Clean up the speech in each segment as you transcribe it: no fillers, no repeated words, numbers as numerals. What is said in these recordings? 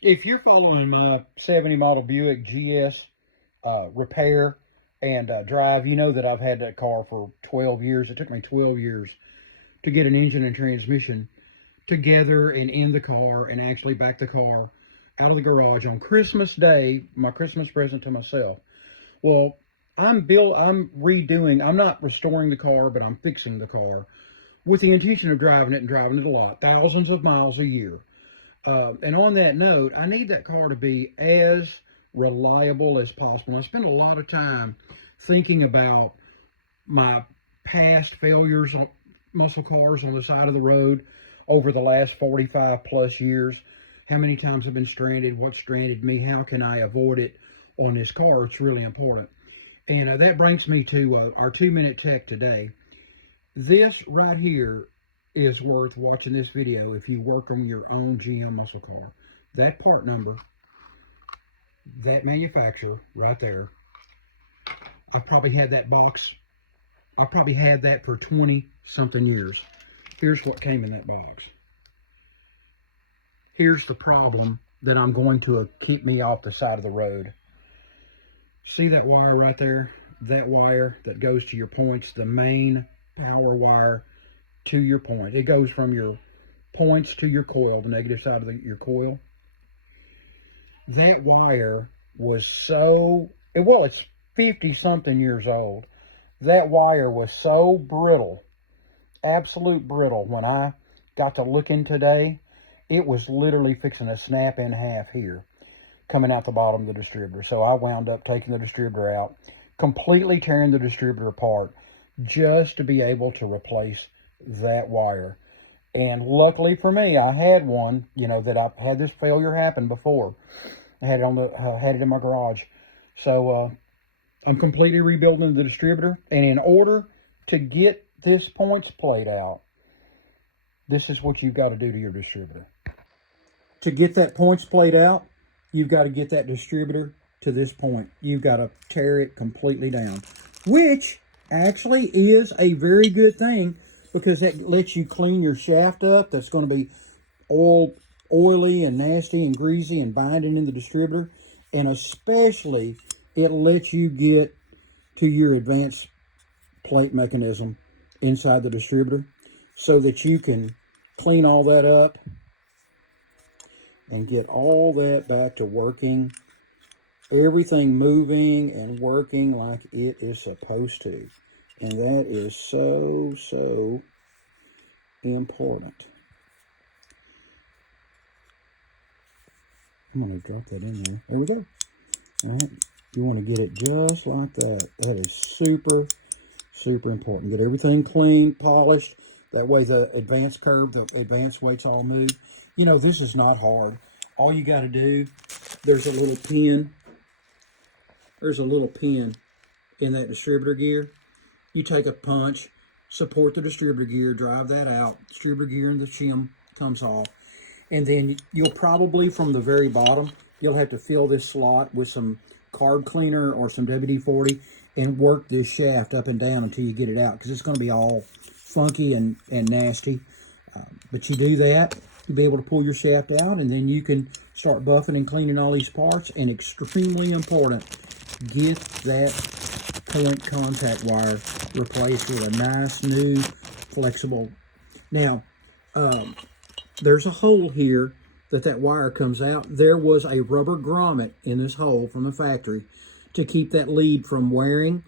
If you're following my 70 model Buick GS repair and drive, you know that I've had that car for 12 years. It took me 12 years to get an engine and transmission together and in the car and actually back the car out of the garage on Christmas Day, my Christmas present to myself. Well, I'm redoing, I'm not restoring the car, but I'm fixing the car with the intention of driving it and driving it a lot, thousands of miles a year. And on that note, I need that car to be as reliable as possible. I spend a lot of time thinking about my past failures on muscle cars on the side of the road over the last 45 plus years. How many times I've been stranded, what stranded me, how can I avoid it on this car? It's really important. And that brings me to our 2-minute tech today. This right here is worth watching this video if you work on your own GM muscle car. That part number, that manufacturer right there, I probably had that box, I probably had that for 20 something years. Here's what came in that box. Here's the problem that I'm going to keep me off the side of the road. See that wire right there? That wire that goes to your points, the main power wire to your point. It goes from your points to your coil, the negative side of your coil. That wire was it's 50 something years old. That wire was so brittle, absolute brittle. When I got to looking today, it was literally fixing to snap in half here, coming out the bottom of the distributor. So I wound up taking the distributor out, completely tearing the distributor apart just to be able to replace that wire. And luckily for me, I had one, that I've had this failure happen before. I had it had it in my garage. So I'm completely rebuilding the distributor. And in order to get this points plate out, this is what you've got to do to your distributor. To get that points plate out, you've got to get that distributor to this point. You've got to tear it completely down, which actually is a very good thing because that lets you clean your shaft up. That's going to be oily and nasty and greasy and binding in the distributor. And especially, it lets you get to your advanced plate mechanism inside the distributor so that you can clean all that up and get all that back to working, everything moving and working like it is supposed to. And that is so, so important. I'm going to drop that in there. There we go. All right. You want to get it just like that. That is super, super important. Get everything clean, polished. That way the advanced curve, the advanced weights all move. This is not hard. All you got to do, there's a little pin. There's a little pin in that distributor gear. You take a punch, support the distributor gear, drive that out. Distributor gear and the shim comes off. And then you'll probably, from the very bottom, you'll have to fill this slot with some carb cleaner or some WD-40 and work this shaft up and down until you get it out, because it's going to be all funky and nasty. But you do that, you'll be able to pull your shaft out, and then you can start buffing and cleaning all these parts. And extremely important, get that point contact wire replaced with a nice new flexible. Now, there's a hole here that wire comes out. There was a rubber grommet in this hole from the factory to keep that lead from wearing.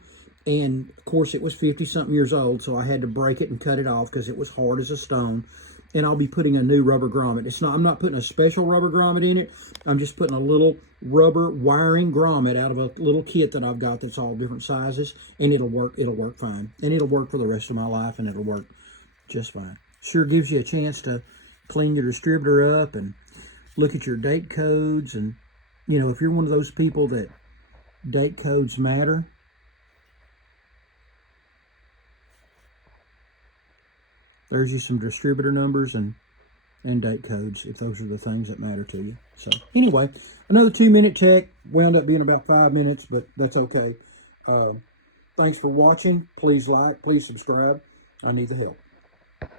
And of course it was 50 something years old, so I had to break it and cut it off because it was hard as a stone. And I'll be putting a new rubber grommet. I'm not putting a special rubber grommet in it. I'm just putting a little rubber wiring grommet out of a little kit that I've got that's all different sizes, and it'll work fine. And it'll work for the rest of my life, and it'll work just fine. Sure gives you a chance to clean your distributor up and look at your date codes. And if you're one of those people that date codes matter, there's you some distributor numbers and date codes, if those are the things that matter to you. So anyway, another 2-minute check. Wound up being about 5 minutes, but that's okay. Thanks for watching. Please like, please subscribe. I need the help.